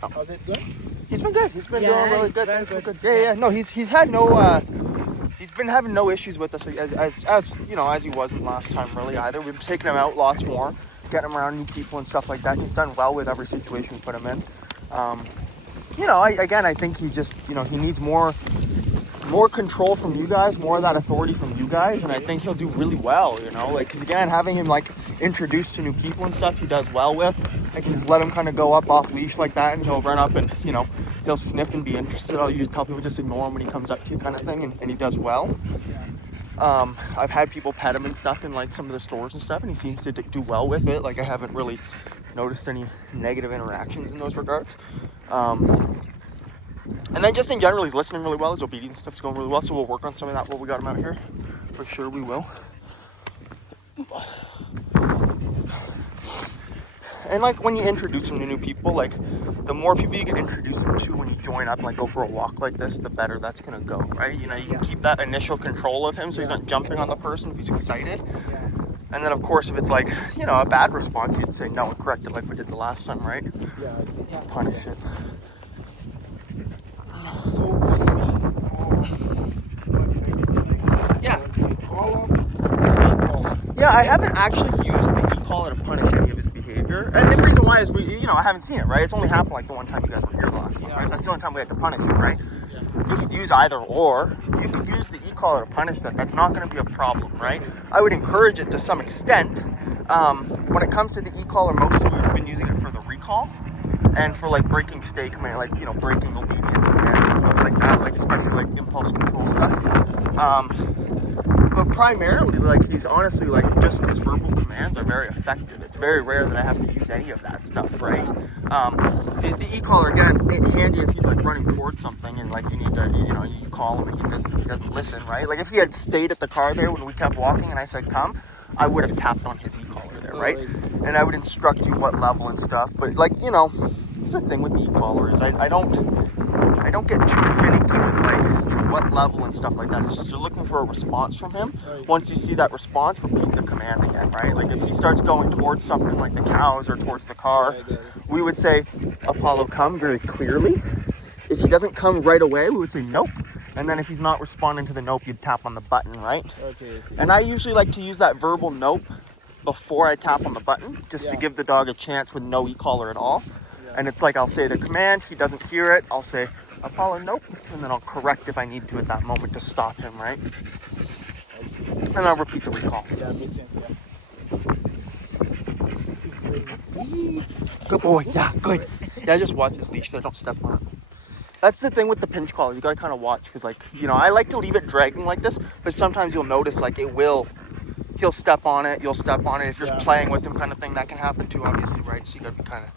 How's it going? He's been good. He's been Yeah, doing really it's good. very Things been good. good. Yeah. No, he's had no. He's been having no issues with us as you know, as he wasn't last time really either. We've taken him out lots more, getting him around new people and stuff like that. And he's done well with every situation we put him in. You know, I think he just, you know, he needs more control from you guys, more of that authority from you guys, and I think he'll do really well, you know, like, because again, having him like introduced to new people and stuff, he does well with. I can just let him kind of go up off leash like that, and he'll run up and, you know, he'll sniff and be interested. I'll usually tell people just ignore him when he comes up to you kind of thing, and he does well. I've had people pet him and stuff in like some of the stores and stuff, and he seems to do well with it. Like, I haven't really noticed any negative interactions in those regards. And then just in general, he's listening really well. His obedience stuff's going really well. So we'll work on some of that while we got him out here. For sure we will. And like when you introduce him to new people, like the more people you can introduce him to when you join up and like go for a walk like this, the better that's gonna go, right? You know, you can keep that initial control of him so he's not jumping on the person if he's excited. And then of course if it's like, you know, a bad response, you'd say no and correct it like we did the last time, right? Yeah, I see. Yeah. Punish it. So, Yeah. call Yeah, I haven't actually used the e-collar to punish any of his behavior. And the reason why is I haven't seen it, right? It's only happened like the one time you guys were here the last time, right? That's the only time we had to punish it, right? You could use either or. You could use the e-collar to punish that. That's not going to be a problem, right? I would encourage it to some extent. When it comes to the e-collar, mostly we've been using it for the recall and for like breaking stay command, like, you know, breaking obedience commands and stuff like that, like especially like impulse control stuff. But primarily, like, he's honestly, like, just his verbal commands are very effective. It's very rare that I have to use any of that stuff, right? The e-collar, again, handy if he's, like, running towards something and, like, you need to, you know, you call him and he doesn't listen, right? Like, if he had stayed at the car there when we kept walking and I said, come, I would have tapped on his e-collar there, right? And I would instruct you what level and stuff. But, like, you know, it's the thing with the e-collar is I don't get too finicky with, like, you know, what level and stuff like that. It's just you're looking for a response from him. Once you see that response, repeat the command again, right? Like if he starts going towards something like the cows or towards the car, we would say, Apollo, come, very clearly. If he doesn't come right away, we would say nope. And then if he's not responding to the nope, you'd tap on the button, right? Okay, I see. And I usually like to use that verbal nope before I tap on the button, just to give the dog a chance with no e-collar at all. And it's like I'll say the command, he doesn't hear it, I'll say, Apollo, nope, and then I'll correct if I need to at that moment to stop him, right? I see. And I'll repeat the recall. Yeah, makes sense, yeah. Good boy, yeah, good. Yeah, just watch his leash there, don't step on it. That's the thing with the pinch collar, you gotta kind of watch, because, like, you know, I like to leave it dragging like this, but sometimes you'll notice, like, he'll step on it, you'll step on it. If you're playing with him kind of thing, that can happen too, obviously, right? So you gotta be kind of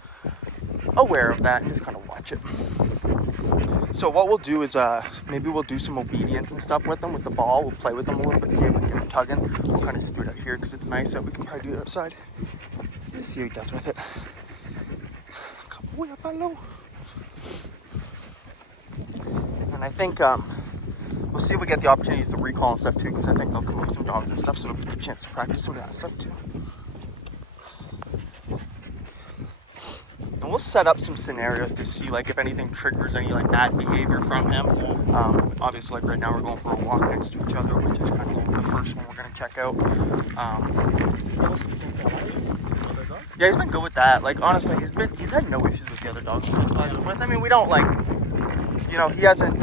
aware of that and just kind of watch it. So what we'll do is maybe we'll do some obedience and stuff with them with the ball. We'll play with them a little bit, see if we can get him tugging. We'll kind of just do it out here because it's nice that we can probably do it outside. Let's see how he does with it. Come on, Apollo. And I think we'll see if we get the opportunities to recall and stuff too, because I think they'll come up with some dogs and stuff, so it'll be a chance to practice some of that stuff too. And we'll set up some scenarios to see, like, if anything triggers any, like, bad behavior from him. Obviously, like, right now we're going for a walk next to each other, which is kind of the first one we're going to check out. Yeah, he's been good with that. Like, honestly, he's had no issues with the other dogs he's socializing with. I mean, we don't, like, you know, he hasn't,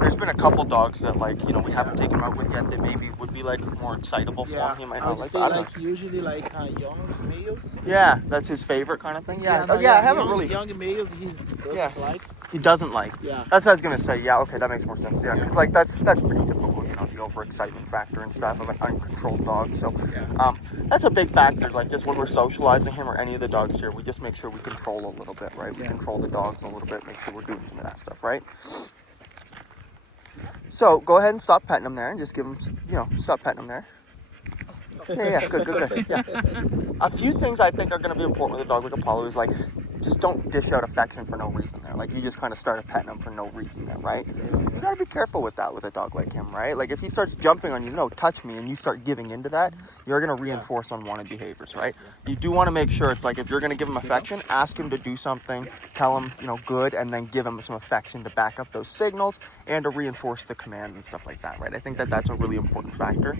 there's been a couple dogs that, like, you know, we haven't taken him out with yet that maybe would be, like, more excitable for him. He might not like, say, but I don't like, usually, like, young males. Yeah, that's his favorite kind of thing. Yeah. No, I haven't really. Young males, he doesn't like. He doesn't like. Yeah. That's what I was gonna say. Yeah. Okay, that makes more sense. Yeah, because like that's pretty typical. You know, the overexcitement factor and stuff of an uncontrolled dog. So, that's a big factor. Like just when we're socializing him or any of the dogs here, we just make sure we control a little bit, right? We control the dogs a little bit. Make sure we're doing some of that stuff, right? So go ahead and stop petting him there, and just give him, you know, stop petting him there. Yeah, good. Yeah. A few things I think are going to be important with a dog like Apollo is, like, just don't dish out affection for no reason there. Like, you just kind of started petting him for no reason there, right? You gotta be careful with that with a dog like him, right? Like, if he starts jumping on you, no, touch me, and you start giving into that, you're gonna reinforce unwanted behaviors, right? You do want to make sure it's like, if you're gonna give him affection, ask him to do something, tell him, you know, good, and then give him some affection to back up those signals and to reinforce the commands and stuff like that, right? I think that that's a really important factor,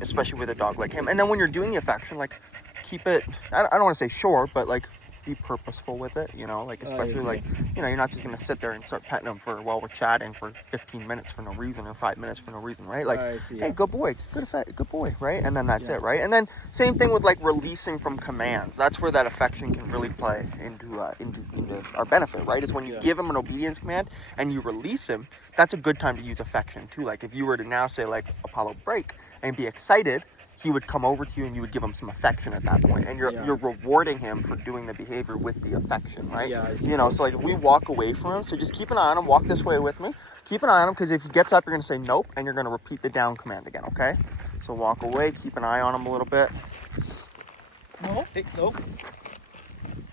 especially with a dog like him. And then when you're doing the affection, like, keep it, I don't want to say short, but like, be purposeful with it, you know, like, especially like, you know, you're not just gonna sit there and start petting them for while we're chatting for 15 minutes for no reason, or 5 minutes for no reason, right? Like, hey, good boy, good boy, right? And then that's it, right? And then same thing with like releasing from commands. That's where that affection can really play into our benefit, right? Is when you give him an obedience command and you release him. That's a good time to use affection too. Like, if you were to now say like, Apollo, break, and be excited, he would come over to you and you would give him some affection at that point, and you're rewarding him for doing the behavior with the affection, right? You know, so like, if we walk away from him, so just keep an eye on him, walk this way with me, keep an eye on him, because if he gets up, you're gonna say nope, and you're gonna repeat the down command again, okay? So walk away, keep an eye on him a little bit. No, hey, no.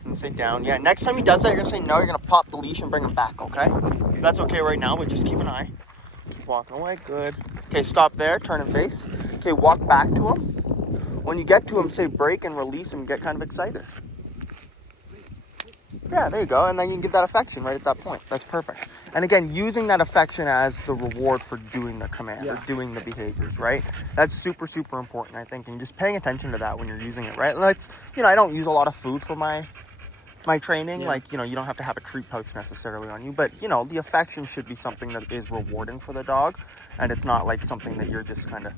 And say down. Yeah, next time he does that, you're gonna say no, you're gonna pop the leash and bring him back, okay? That's okay right now, but just keep an eye. Keep walking away, good. Okay, stop there, turn and face. Okay, walk back to him. When you get to him, say break and release him, get kind of excited. Yeah, there you go. And then you can give that affection right at that point. That's perfect. And again, using that affection as the reward for doing the command or doing the behaviors, right? That's super, super important, I think. And just paying attention to that when you're using it, right? Let's, you know, I don't use a lot of food for my training. Like, you know, you don't have to have a treat pouch necessarily on you, but you know, the affection should be something that is rewarding for the dog, and it's not like something that you're just kind of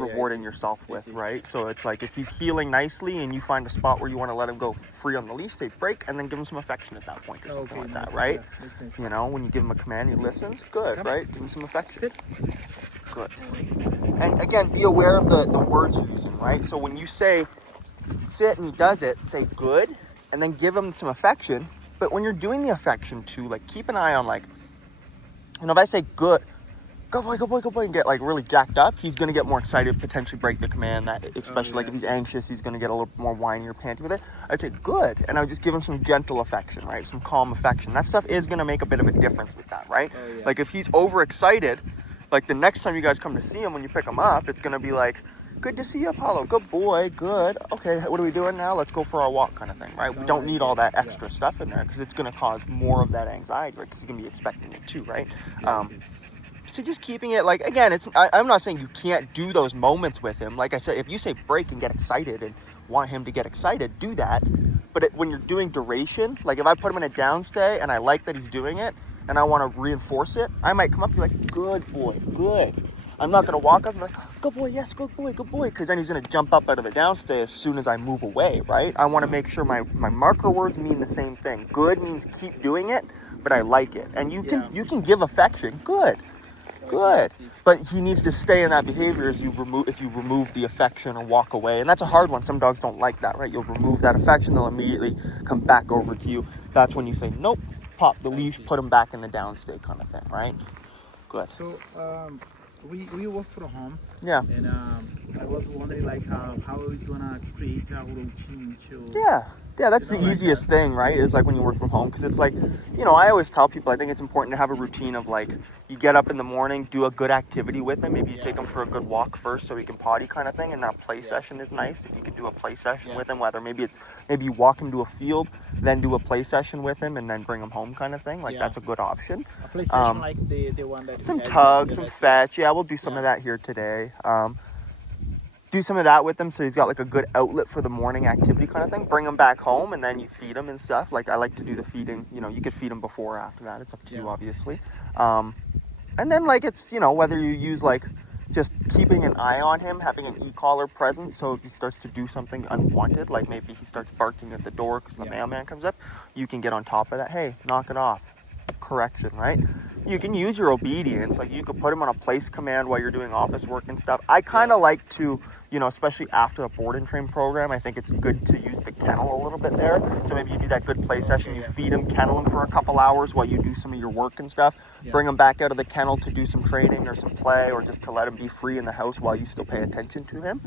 rewarding yourself with, right? So it's like, if he's healing nicely and you find a spot where you want to let him go free on the leash, say break, and then give him some affection at that point or something like that, right? You know, when you give him a command, he listens, good, right? Give him some affection. Good. And again, be aware of the words you're using, right? So when you say sit and he does it, say good, and then give him some affection. But when you're doing the affection too, like, keep an eye on, like, you know, if I say good boy, good boy, good boy, and get like really jacked up, he's gonna get more excited, potentially break the command. That, especially like if he's anxious, he's gonna get a little more whiny or panty with it. I'd say good, and I would just give him some gentle affection, right? Some calm affection. That stuff is gonna make a bit of a difference with that, right? Like, if he's overexcited, like the next time you guys come to see him, when you pick him up, it's gonna be like, good to see you, Apollo. Good boy, good. Okay, what are we doing now? Let's go for our walk, kind of thing, right? We don't need all that extra stuff in there, because it's gonna cause more of that anxiety, right? Because he's gonna be expecting it too, right? So just keeping it, like, again, I'm not saying you can't do those moments with him. Like I said, if you say break and get excited and want him to get excited, do that. But when you're doing duration, like if I put him in a downstay and I like that he's doing it and I want to reinforce it, I might come up and be like, good boy, good. I'm not going to walk up and be like, good boy, yes, good boy, because then he's going to jump up out of the downstay as soon as I move away, right? I want to make sure my marker words mean the same thing. Good means keep doing it, but I like it. And you can give affection, good, but he needs to stay in that behavior if you remove the affection or walk away. And that's a hard one. Some dogs don't like that, right? You'll remove that affection, they'll immediately come back over to you. That's when you say, nope, pop the leash, put him back in the downstay kind of thing, right? Good. So, we work from home. Yeah. And I was wondering, like, how are we gonna create a routine to? Yeah, that's the easiest thing, right? Is like when you work from home, because it's like, you know, I always tell people, I think it's important to have a routine of like, you get up in the morning, do a good activity with him. Maybe you take him for a good walk first so he can potty, kind of thing, and then a play session is nice. If you can do a play session with him, whether maybe you walk him to a field, then do a play session with him, and then bring him home, kind of thing. Like, that's a good option. A play session like the one that some tugs, some fetch. Yeah, we'll do some of that here today. Do some of that with him so he's got like a good outlet for the morning activity kind of thing. Bring him back home and then you feed him and stuff. Like, I like to do the feeding, you know, you could feed him before or after that. It's up to you, obviously. And then, like, it's, you know, whether you use like just keeping an eye on him, having an e-collar present, so if he starts to do something unwanted, like maybe he starts barking at the door because the mailman comes up, you can get on top of that. Hey, knock it off. Correction, right? You can use your obedience, like you could put him on a place command while you're doing office work and stuff. I kind of like to, you know, especially after a board and train program, I think it's good to use the kennel a little bit there. So maybe you do that good play session, you feed him, kennel him for a couple hours while you do some of your work and stuff. Bring him back out of the kennel to do some training or some play, or just to let him be free in the house while you still pay attention to him.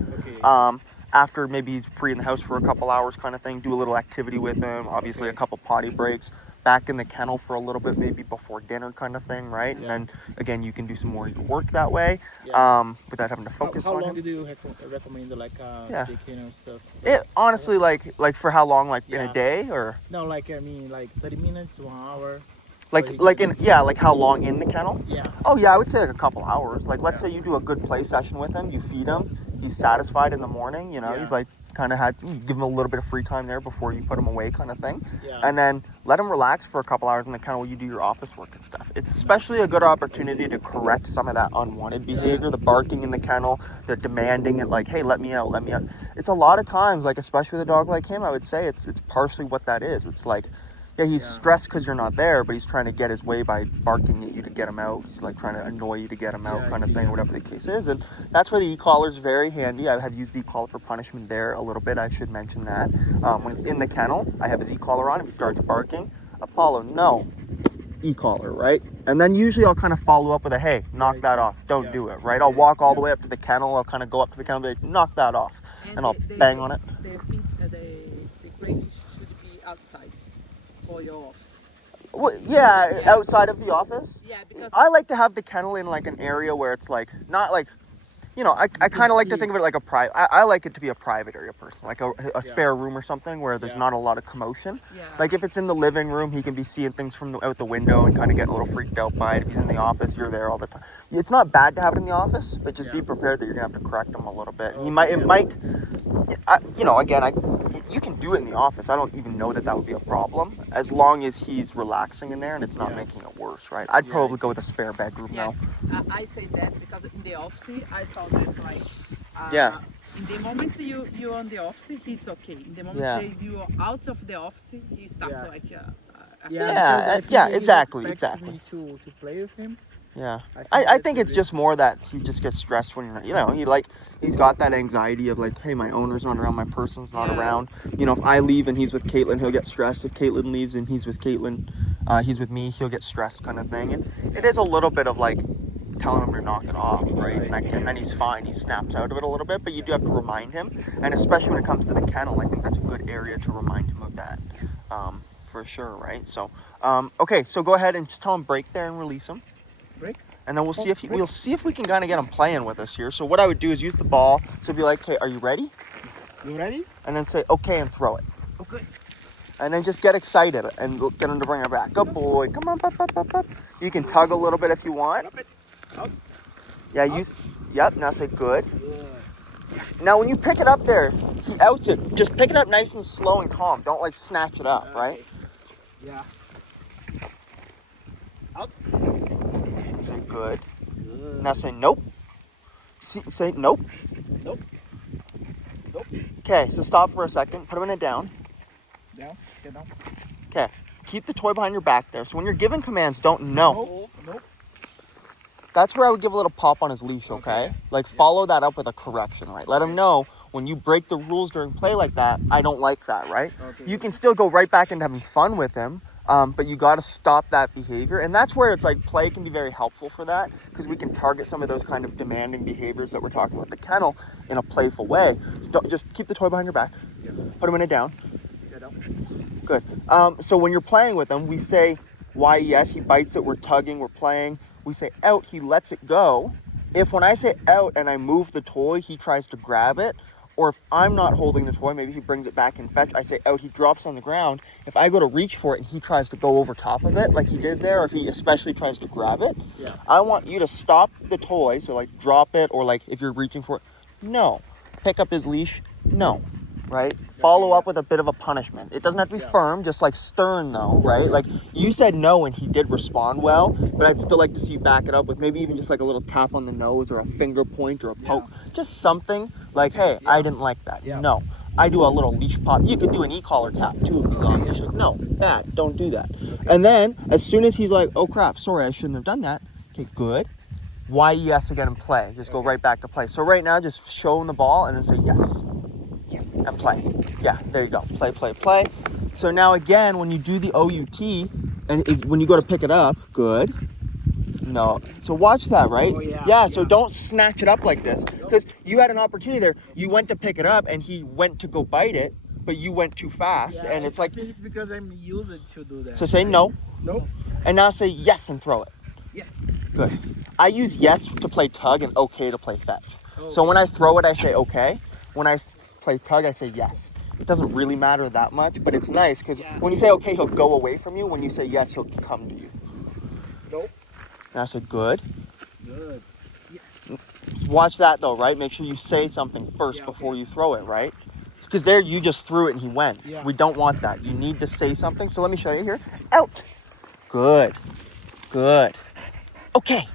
after maybe he's free in the house for a couple hours kind of thing, do a little activity with him, obviously a couple potty breaks, back in the kennel for a little bit, maybe before dinner kind of thing, right? And then again, you can do some more work that way, without having to focus How on long him. do you recommend like Yeah. the kennel stuff? It honestly, like for how long, like in a Yeah. day, or No, like I mean, like 30 minutes, 1 hour. like like how long in the kennel? Yeah. Oh yeah, I would say like a couple hours. Like let's say you do a good play session with him, you feed him, he's satisfied in the morning, you know, Yeah. he's like kind of you give him a little bit of free time there before you put him away kind of thing. Yeah. And then let him relax for a couple hours in the kennel while you do your office work and stuff. It's especially a good opportunity to correct some of that unwanted behavior, the barking in the kennel, the demanding it, like, hey, let me out, let me out. It's a lot of times, like especially with a dog like him, I would say it's partially what that is. It's like, yeah, he's stressed because you're not there, but he's trying to get his way by barking at you to get him out. He's like trying to annoy you to get him out, Yeah, I kind of see, thing, yeah. whatever the case is. And that's where the e-collar is very handy. I have used the e-collar for punishment there a little bit. I should mention that. When he's in the kennel, I have his e-collar on. If he starts barking, Apollo, no, e-collar, right? And then usually I'll kind of follow up with a, hey, knock that off. Don't do it, right? I'll walk all the way up to the kennel. I'll kind of go up to the kennel and be like, knock that off. And I'll bang on it. They think the crate should be outside for your office. Well, yeah, outside of the office. Yeah, because I like to have the kennel in like an area where it's like not like, you know, I kind of like to think of it like a private. I like it to be a private area, personally, like a spare room or something where there's not a lot of commotion. Yeah. Like if it's in the living room, he can be seeing things from out the window and kind of getting a little freaked out by it. If he's in the office, you're there all the time. It's not bad to have it in the office, but just be prepared that you're gonna have to correct him a little bit. It might, you know, again, you can do it in the office. I don't even know that would be a problem as long as he's relaxing in there and it's not making it worse, right? I'd probably go with a spare bedroom yeah, though. I say that because in the office I saw that like in the moment you're on the office it's okay. In the moment that you are out of the office he starts like exactly. Me to play with him. Yeah, I think it's just more that he just gets stressed when you're not, you know, he's got that anxiety of like, hey, my owner's not around, my person's not around. You know, if I leave and he's with Caitlin, he'll get stressed. If Caitlin leaves and he's with Caitlin, he's with me, he'll get stressed kind of thing. And it is a little bit of like telling him to knock it off, right? And then he's fine. He snaps out of it a little bit, but you do have to remind him. And especially when it comes to the kennel, I think that's a good area to remind him of that, for sure, right? So, okay, so go ahead and just tell him break there and release him. Break? And then we'll see if we can kind of get him playing with us here. So what I would do is use the ball. So be like, okay, are you ready? You ready? And then say, okay, and throw it. Okay. And then just get excited and get him to bring it back. Good boy. Come on, up. You can tug a little bit if you want. Out. Yeah, yep, now say good. Now when you pick it up there, he outs it. Just pick it up nice and slow and calm. Don't like snatch it up, right? Yeah. Out. Say good. Now say nope. Say nope. Nope. Okay, so stop for a second. Put him in it down. Down. Get down. Okay. Keep the toy behind your back there. So when you're giving commands, don't no. Nope. That's where I would give a little pop on his leash, okay? Like follow that up with a correction, right? Let him know when you break the rules during play like that, I don't like that, right? Okay. You can still go right back into having fun with him, but you got to stop that behavior. And that's where it's like play can be very helpful for that because we can target some of those kind of demanding behaviors that we're talking about the kennel in a playful way. Just keep the toy behind your back. Yeah. Put him in it down. Get down. Good. So when you're playing with him, we say why yes, he bites it, we're tugging, we're playing. We say out, he lets it go. If when I say out and I move the toy, he tries to grab it, or if I'm not holding the toy, maybe he brings it back and fetch, I say out, he drops on the ground. If I go to reach for it and he tries to go over top of it like he did there, or if he especially tries to grab it, I want you to stop the toy, so like drop it, or like if you're reaching for it, no. Pick up his leash, no. Right? Follow up with a bit of a punishment. It doesn't have to be firm, just like stern though, right? Like you said no and he did respond well, but I'd still like to see you back it up with maybe even just like a little tap on the nose or a finger point or a poke. Just something like, hey, I didn't like that. No. I do a little leash pop. You could do an e-collar tap too if he's on leash. No, bad. Don't do that. And then as soon as he's like, oh crap, sorry, I shouldn't have done that. Okay, good. Why yes again and play. Just go right back to play. So right now, just show him the ball and then say yes. And play. Yeah, there you go. Play. So now again, when you do the OUT, and when you go to pick it up, good. No. So watch that, right? Oh, yeah, So yeah. don't snatch it up like this. Because you had an opportunity there. You went to pick it up and he went to go bite it, but you went too fast. Yeah, And it's like, I think it's because I'm used to do that. so say no. Nope. And now say yes and throw it. Yes. Good. I use yes to play tug and okay to play fetch. Okay. So when I throw it, I say okay. When I play tug, I say yes. It doesn't really matter that much, but it's nice because when you say okay, he'll go away from you. When you say yes, he'll come to you. Nope. And I said good. Good. Watch that though, right? Make sure you say something first before you throw it, right? Because there you just threw it and he went. Yeah. We don't want that. You need to say something. So let me show you here. Out. Good. Good. Okay.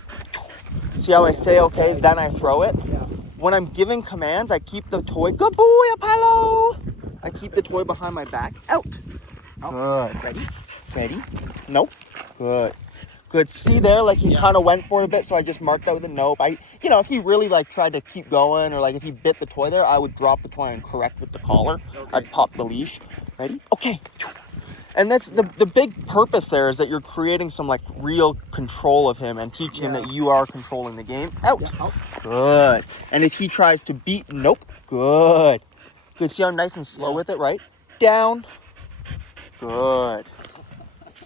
See how I say okay, then I throw it? Yeah. When I'm giving commands, I keep the toy. Good boy, Apollo. I keep the toy behind my back. Out. Good. Ready? Ready? Nope. Good. Good. See there, like he kind of went for it a bit, so I just marked out with a nope. If he really like tried to keep going, or like if he bit the toy there, I would drop the toy and correct with the collar. Okay. I'd pop the leash. Ready? Okay. And that's the big purpose there is that you're creating some like real control of him and teaching him that you are controlling the game. Out. Yeah, out. Good. And if he tries to beat, nope. Good. Good. See how I'm nice and slow with it, right? Down. Good.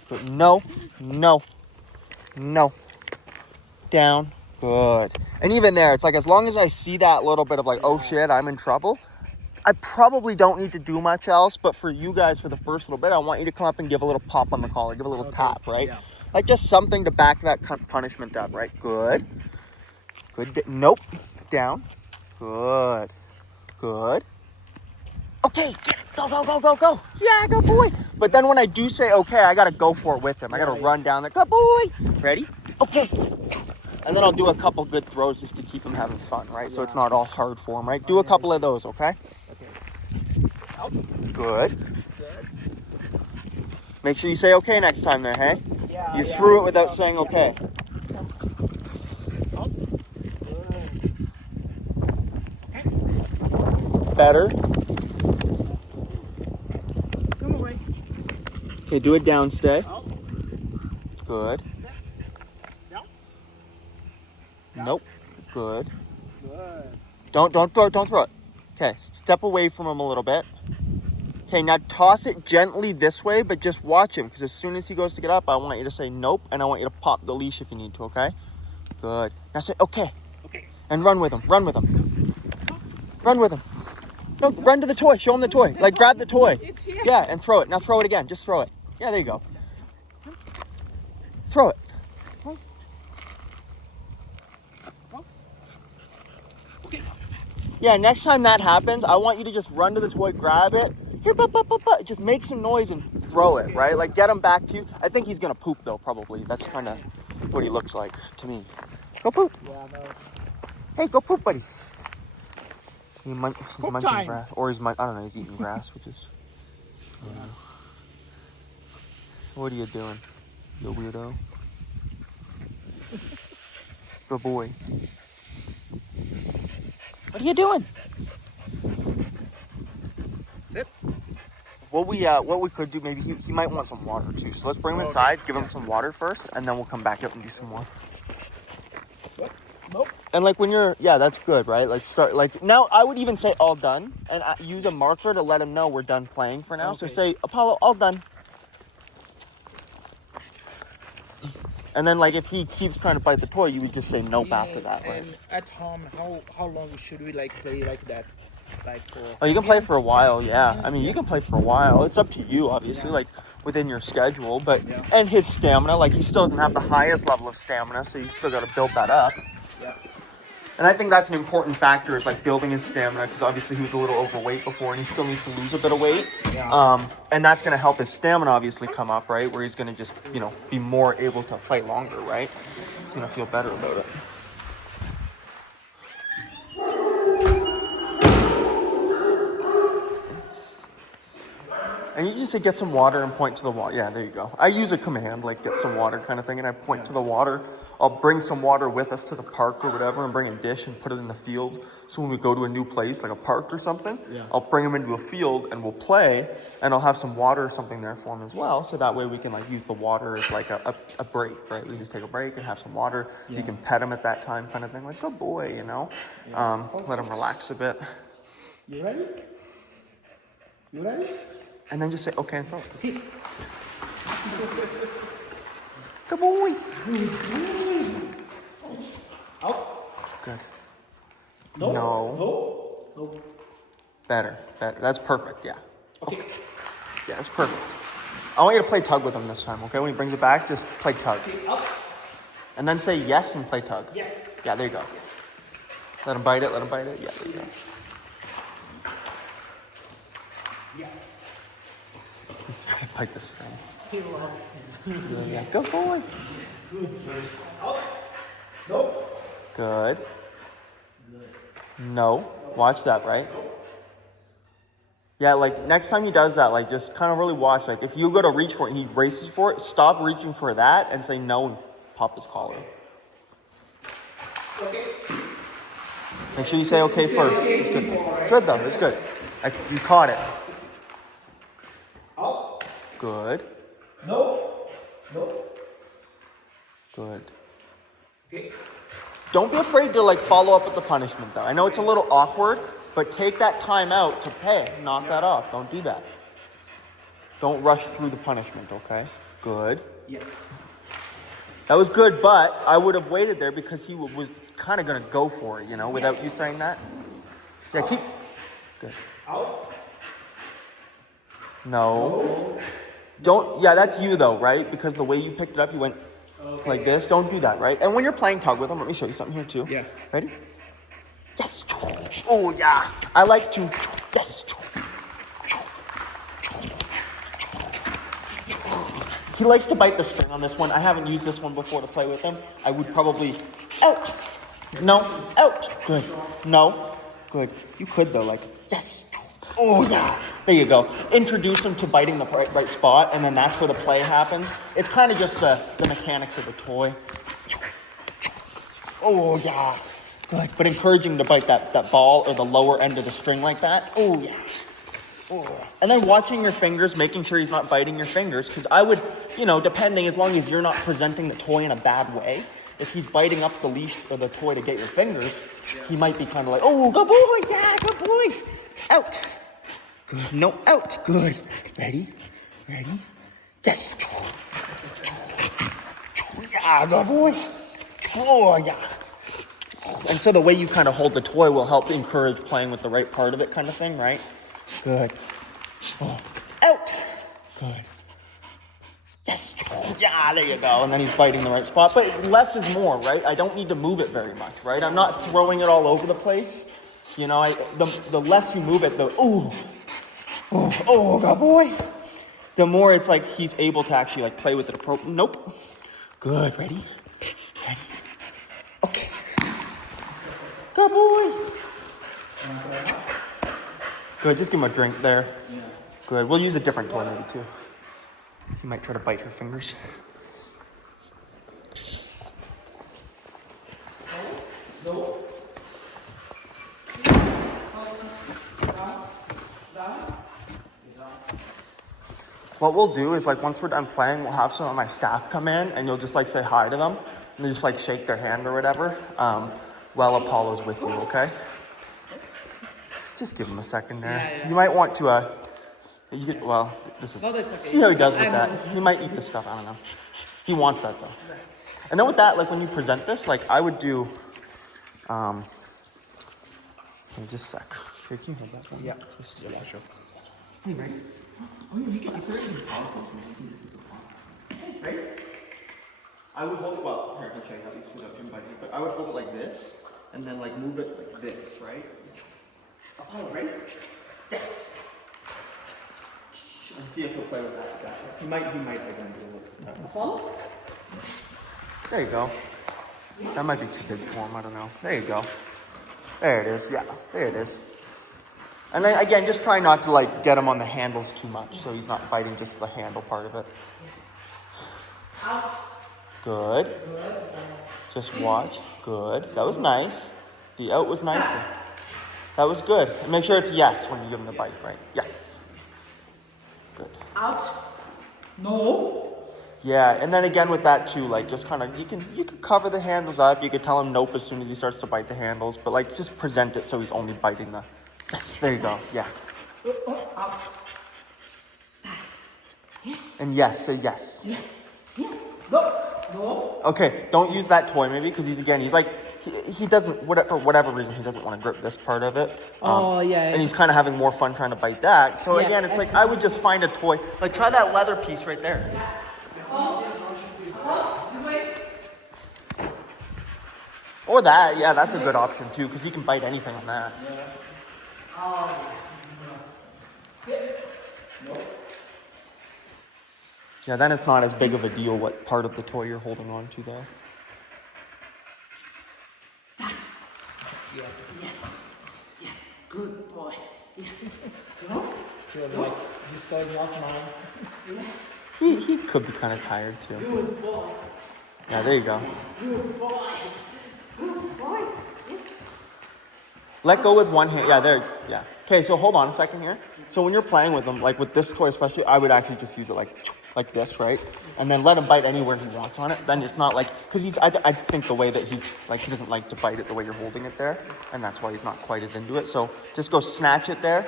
Good. No. No. No. Down. Good. And even there, it's like as long as I see that little bit of like, oh shit, I'm in trouble, I probably don't need to do much else. But for you guys, for the first little bit, I want you to come up and give a little pop on the collar, give a little tap, right? Yeah. Like just something to back that punishment up, right? Good. Good. Nope. Down. Good. Good. Okay, go, go, go, go, go. Yeah, good boy. But then when I do say okay, I gotta go for it with him. I gotta run down there. Good boy. Ready? Okay. And then I'll do a couple good throws just to keep him having fun, right? So it's not all hard for him, right? Do a couple of those, okay? Okay. Good. Make sure you say okay next time there, hey? Yeah. You threw it without saying okay. Better. Come away. Okay, do it down stay. Out. Good. Down. Nope. Good. Good. Don't throw it. Okay, step away from him a little bit. Okay, now toss it gently this way, but just watch him, because as soon as he goes to get up, I want you to say nope, and I want you to pop the leash if you need to, okay? Good. Now say okay. Okay. And run with him. Run with him. Run with him. No, run to the toy. Show him the toy. Like, grab the toy. It's here. Yeah, and throw it. Now throw it again. Just throw it. Yeah, there you go. Throw it. Okay. Yeah, next time that happens, I want you to just run to the toy, grab it. Here, just make some noise and throw it, right? Like, get him back to you. I think he's gonna poop, though, probably. That's kind of what he looks like to me. Go poop. Yeah, no. Hey, go poop, buddy. He's munching time. grass. Or I don't know, he's eating grass, which is... What are you doing, you weirdo? Good boy. What are you doing? Sit. What we could do, maybe he might want some water too. So let's bring him inside, give him some water first, and then we'll come back out and do some more. What? Nope. And like when you're, that's good, right? Like start, like now I would even say all done, and use a marker to let him know we're done playing for now. So say, Apollo, all done. And then like if he keeps trying to bite the toy, you would just say nope after that, right? And at home, how long should we like play like that? Like for... Oh, you can play for a while, yeah. I mean, you can play for a while. It's up to you, obviously, like within your schedule. But and his stamina, like he still doesn't have the highest level of stamina, so you still got to build that up. Yeah. And I think that's an important factor is like building his stamina, because obviously he was a little overweight before, and he still needs to lose a bit of weight. Yeah. And that's going to help his stamina obviously come up, right? Where he's going to just be more able to fight longer, right? He's going to feel better about it. And you just say get some water and point to the water. Yeah, there you go. I use a command like get some water kind of thing, and I point to the water I'll bring some water with us to the park or whatever and bring a dish and put it in the field. So when we go to a new place, like a park or something, I'll bring him into a field and we'll play, and I'll have some water or something there for him as well. So that way we can like use the water as like a break, right? We just take a break and have some water. You can pet him at that time kind of thing, like good boy, you know? Let him relax a bit. You ready? You ready? And then just say, okay, and throw it. Good boy. Out. Good. No. No. No. No. Better. That's perfect, yeah. Okay. Yeah, that's perfect. I want you to play tug with him this time, okay? When he brings it back, just play tug. Okay. Up. And then say yes and play tug. Yes. Yeah, there you go. Let him bite it, let him bite it. Yeah, there you go. Yeah. He's trying to bite the string. He loves this. Yeah, good boy. Good. Out. No. Good. Good. No. Watch that, right? Yeah, like next time he does that, like just kind of really watch. Like if you go to reach for it and he races for it, stop reaching for that and say no and pop his collar. Okay. Make sure you say okay first. It's good. Good though, it's good. You caught it. Out. Good. No. No. Good. Okay. Don't be afraid to like follow up with the punishment though. I know it's a little awkward, but take that time out to pay. Knock that off. Don't do that. Don't rush through the punishment, okay? Good. Yes. That was good, but I would have waited there because he was kind of going to go for it, you know, without you saying that. Yeah, keep. Good. Out. No. Don't. Yeah, that's you though, right? Because the way you picked it up, you went like this. Don't do that, right? And when you're playing tug with him, let me show you something here too. Yeah. Ready? Yes. Oh, yeah. I like to. Yes. He likes to bite the string on this one. I haven't used this one before to play with him. I would probably. Out. No. Out. Good. No. Good. You could though, like, yes. Oh, yeah. There you go. Introduce him to biting the right spot, and then that's where the play happens. It's kind of just the mechanics of the toy. Oh, yeah. Good. But encouraging to bite that ball or the lower end of the string like that. Oh, yeah. Oh. And then watching your fingers, making sure he's not biting your fingers. Because I would, you know, depending, as long as you're not presenting the toy in a bad way, if he's biting up the leash or the toy to get your fingers, he might be kind of like, oh, good boy, yeah, good boy. Out. Good. No, out. Good. Ready? Ready? Yes. Yeah, good boy. Oh, yeah. And so the way you kind of hold the toy will help encourage playing with the right part of it kind of thing, right? Good. Oh. Out. Good. Yes. Yeah, there you go. And then he's biting the right spot. But less is more, right? I don't need to move it very much, right? I'm not throwing it all over the place. You know, the less you move it, the, ooh. Oh, good boy. The more it's like he's able to actually like play with it appropriately. Nope. Good. Ready? Ready? Okay. Good boy. Good. Just give him a drink there. Good. We'll use a different toy maybe too. He might try to bite her fingers. No. What we'll do is like once we're done playing, we'll have some of my staff come in and you'll just like say hi to them and just like shake their hand or whatever while Apollo's with you, okay? Just give him a second there. Yeah. You might want to, this is, No, that's okay. see how he does with I that. know. He might eat the stuff, I don't know. He wants that though. And then with that, like when you present this, like I would do, just a sec. Here, can you hold that one? Yeah. Just yeah, sure. Hey, right. Oh, yeah, you can. If there any pauses, you can just do the pause. Right? I would hold it, well, here, I can show you how these without him biting it, but I would hold it like this, and then like move it like this, right? Apollo, right? Yes! And see if he'll play with that. He might again do a little. Apollo? There you go. That might be too big for him, I don't know. There you go. There it is, yeah, there it is. And then again, just try not to like get him on the handles too much so he's not biting just the handle part of it. Out. Good. Just watch. Good. That was nice. The out was nice. That was good. And make sure it's yes when you give him the bite, right? Yes. Good. Out. No. Yeah, and then again with that too, like just kind of, you could cover the handles up. You could tell him nope as soon as he starts to bite the handles, but like just present it so he's only biting the, yes, there you go, yeah. Out. Start. And yes, say yes. Yes. Yes. No. No. Okay, don't use that toy maybe, because he's like, he doesn't, for whatever reason, he doesn't want to grip this part of it. Yeah. And he's kind of having more fun trying to bite that. So Yeah, again, it's like, I would just find a toy, like try that leather piece right there. Or that, yeah, that's a good option too, because he can bite anything on that. Yeah, then it's not as big of a deal what part of the toy you're holding on to there. Start. Yes. Yes. Yes. Good boy. Yes. Go. He was like, this toy is not mine. He could be kind of tired too. Good boy. Yeah, there you go. Good boy. Good boy. Yes. Let go with one hand. Yeah, there. Yeah. Okay, so hold on a second here. So when you're playing with them, like with this toy especially, I would actually just use it like this, right? And then let him bite anywhere he wants on it. Then it's not like, because I think the way that he's, like, he doesn't like to bite it the way you're holding it there. And that's why he's not quite as into it. So just go snatch it there.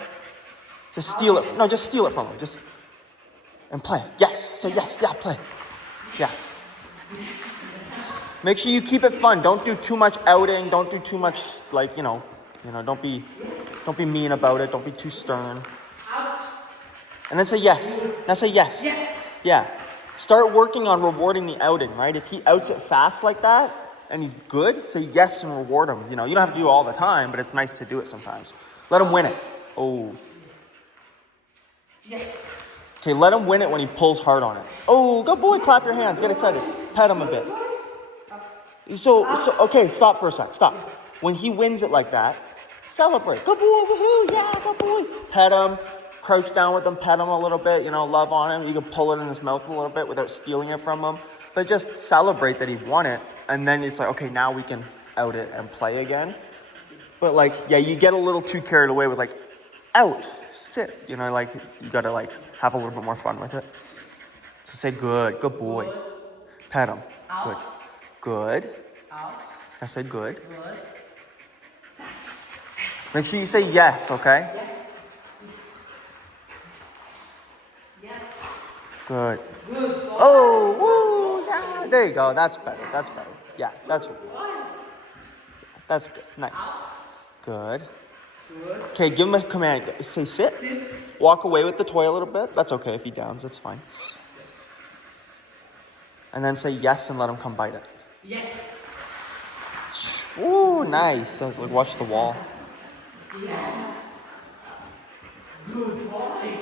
Just steal it. No, just steal it from him. Just, and play. Yes. Say yes. Yeah, play. Yeah. Make sure you keep it fun. Don't do too much outing. Don't do too much, like, don't be mean about it. Don't be too stern. And then say yes. Now say yes. Yes. Yeah. Start working on rewarding the outing, right? If he outs it fast like that and he's good, say yes and reward him. You don't have to do it all the time, but it's nice to do it sometimes. Let him win it. Oh. Yes. Okay, let him win it when he pulls hard on it. Oh, good boy. Clap your hands. Get excited. Pet him a bit. So okay, stop for a sec. Stop. When he wins it like that, celebrate. Good boy. Woohoo. Yeah, good boy. Pet him. Crouch down with him, pet him a little bit, love on him. You can pull it in his mouth a little bit without stealing it from him. But just celebrate that he won it. And then it's like, okay, now we can out it and play again. But like, yeah, you get a little too carried away with like, out, sit. You gotta like have a little bit more fun with it. So say good boy. Pet him. Good. Good. I said good. Make sure you say yes, okay? Yes. Good. Oh, woo, yeah, there you go. That's better. Yeah, that's good. Nice. Good. Okay, give him a command. Say sit. Walk away with the toy a little bit. That's okay if he downs. That's fine. And then say yes and let him come bite it. Yes. Ooh, nice. Sounds like watch the wall. Yeah. Good boy.